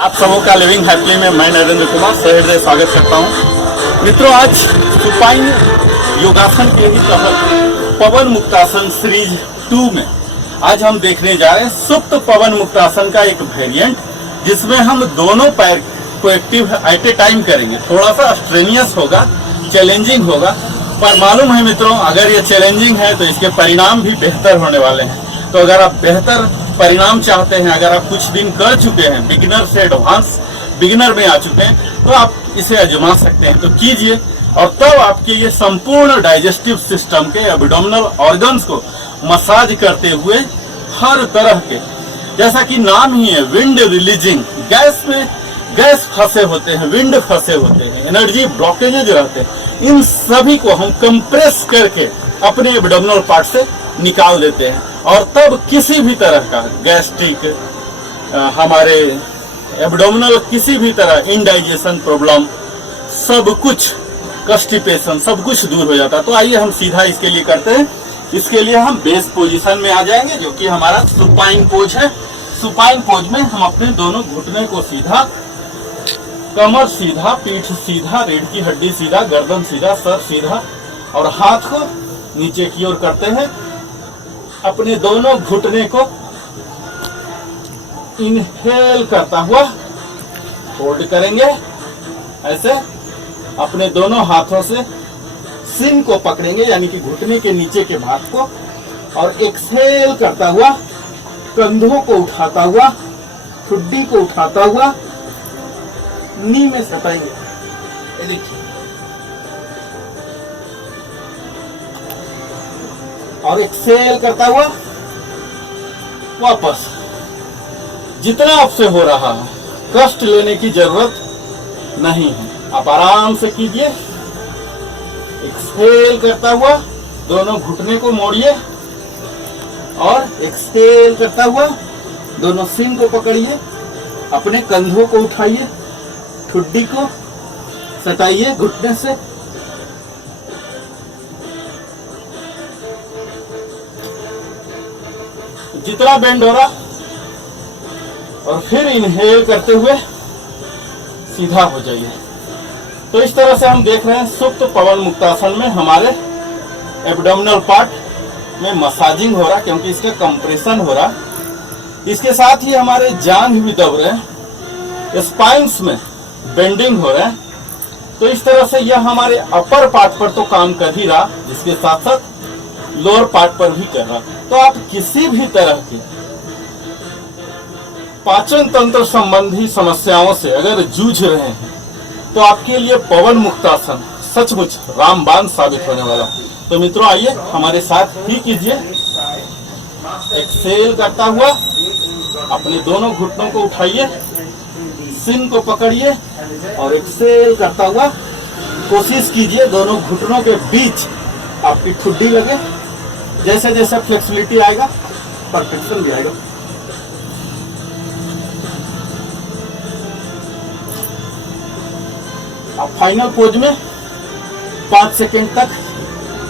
आप सबों का लिविंग हैप्पी में मैं नरेंद्र कुमार सहृदय स्वागत करता हूं। मित्रों, आज सुपाइन योगासन के ही तहत पवन मुक्तासन सीरीज 2 में आज हम देखने जा रहे हैं सुप्त पवन मुक्तासन का एक वेरिएंट, जिसमें हम दोनों पैर को एक्टिव एट ए टाइम करेंगे। थोड़ा सा स्ट्रेनियस होगा, चैलेंजिंग होगा, पर मालूम है मित्रों, अगर ये चैलेंजिंग है तो इसके परिणाम भी बेहतर होने वाले हैं। तो अगर आप बेहतर परिणाम चाहते हैं, अगर आप कुछ दिन कर चुके हैं, बिगिनर से एडवांस बिगिनर में आ चुके हैं, तो आप इसे आजमा सकते हैं। तो कीजिए, और तब आपके ये संपूर्ण डाइजेस्टिव सिस्टम के एब्डोमिनल ऑर्गन्स को मसाज करते हुए हर तरह के, जैसा कि नाम ही है, विंड रिलीजिंग, गैस में गैस फंसे होते हैं, विंड फंसे होते हैं, एनर्जी ब्लॉकेजेज रहते हैं, इन सभी को हम कंप्रेस करके अपने एब्डोमिनल पार्ट से निकाल देते हैं। और तब किसी भी तरह का गैस्ट्रिक, हमारे एब्डोमिनल किसी भी तरह इंडाइजेशन प्रॉब्लम, सब कुछ, कॉन्स्टिपेशन, सब कुछ दूर हो जाता है। तो आइए हम सीधा इसके लिए करते हैं। इसके लिए हम बेस पोजीशन में आ जाएंगे, जो कि हमारा सुपाइन पोज है। सुपाइन पोज में हम अपने दोनों घुटने को सीधा, कमर सीधा, पीठ सीधा, रीढ़ की हड्डी सीधा, गर्दन सीधा, सर सीधा, और हाथ को नीचे की ओर करते हैं। अपने दोनों घुटने को इनहेल करता हुआ होल्ड करेंगे ऐसे। अपने दोनों हाथों से सिन को पकड़ेंगे, यानी कि घुटने के नीचे के भाग को, और एक्सहेल करता हुआ कंधों को उठाता हुआ, ठुड्डी को उठाता हुआ नी में सटाएंगे। ये देखिए, और एक्सहेल करता हुआ वापस। जितना आपसे हो रहा है, कष्ट लेने की जरूरत नहीं है, आप आराम से कीजिए। एक्सहेल करता हुआ दोनों घुटने को मोड़िए, और एक्सहेल करता हुआ दोनों सीन को पकड़िए, अपने कंधों को उठाइए, ठुड्डी को सटाइए घुटने से, जितना बेंड हो रहा, और फिर इनहेल करते हुए सीधा हो जाइए। तो इस तरह से हम देख रहे हैं सुप्त पवन मुक्तासन में हमारे एब्डोमिनल पार्ट में मसाजिंग हो रहा, क्योंकि इसका कंप्रेशन हो रहा। इसके साथ ही हमारे जांघ भी दब रहे हैं, स्पाइन्स में बेंडिंग हो रहा है। तो इस तरह से यह हमारे अपर पार्ट पर तो काम कर ही रहा, जिसके साथ साथ लोअर पार्ट पर भी कर रहा। तो आप किसी भी तरह के पाचन तंत्र संबंधी समस्याओं से अगर जूझ रहे हैं, तो आपके लिए पवन मुक्तासन सचमुच रामबाण साबित होने वाला। तो मित्रों, आइए हमारे साथ ही कीजिए। एक्सहेल करता हुआ अपने दोनों घुटनों को उठाइए, सिन को पकड़िए, और एक्सहेल करता हुआ कोशिश कीजिए दोनों घुटनों के बीच आपकी ठुड्डी लगे। जैसे जैसे फ्लेक्सिबिलिटी आएगा, परफेक्शन भी आएगा। आप फाइनल पोज में 5 सेकेंड तक,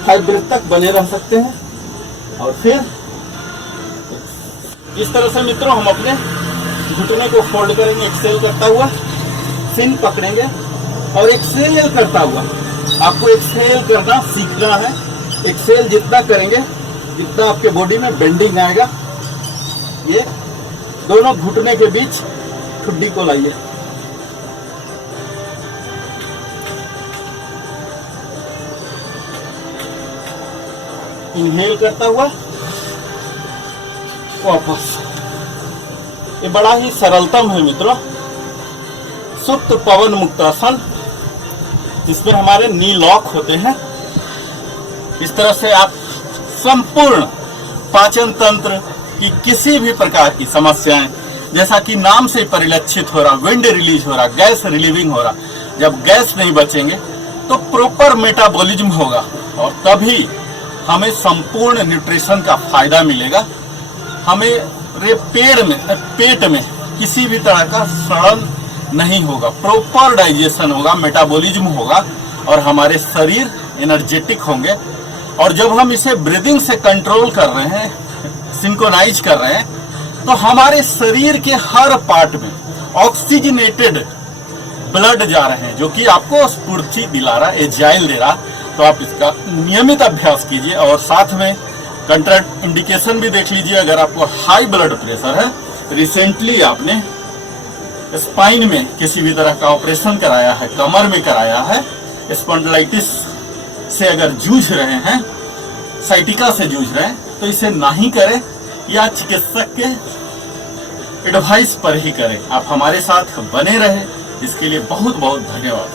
5 ब्रेथ तक बने रह सकते हैं। और फिर इस तरह से मित्रों हम अपने घुटने को फोल्ड करेंगे, एक्सहेल करता हुआ सिन पकड़ेंगे, और एक्सहेल करता हुआ, आपको एक्सहेल करना सीखना है। एक्सहेल जितना करेंगे, जितना आपके बॉडी में बेंडिंग आएगा। ये दोनों घुटने के बीच ठुड्डी को लाइए, इनहेल करता हुआ वापस। ये बड़ा ही सरलतम है मित्रों, सुप्त पवन मुक्तासन, जिसमें हमारे नी लॉक होते हैं। इस तरह से आप संपूर्ण पाचन तंत्र की किसी भी प्रकार की समस्याएं, जैसा कि नाम से परिलक्षित हो रहा, विंड रिलीज हो रहा, गैस रिलीविंग हो रहा। जब गैस नहीं बचेंगे तो प्रॉपर मेटाबॉलिज्म होगा, और तभी हमें संपूर्ण न्यूट्रिशन का फायदा मिलेगा। हमें पेट में किसी भी तरह का सड़न नहीं होगा, प्रॉपर डाइजेशन होगा, मेटाबॉलिज्म होगा, और हमारे शरीर एनर्जेटिक होंगे। और जब हम इसे ब्रीदिंग से कंट्रोल कर रहे हैं, सिंक्रोनाइज कर रहे हैं, तो हमारे शरीर के हर पार्ट में ऑक्सीजनेटेड ब्लड जा रहे हैं, जो कि आपको स्फूर्ति दिला रहा है, एजाइल दे रहा। तो आप इसका नियमित अभ्यास कीजिए और साथ में कंट्रा इंडिकेशन भी देख लीजिए। अगर आपको हाई ब्लड प्रेशर है, रिसेंटली आपने स्पाइन में किसी भी तरह का ऑपरेशन कराया है, कमर में कराया है, स्पॉन्डिलाइटिस से अगर जूझ रहे हैं, साइटिका से जूझ रहे हैं, तो इसे नहीं करें या चिकित्सक के एडवाइस पर ही करें। आप हमारे साथ बने रहे, इसके लिए बहुत बहुत धन्यवाद।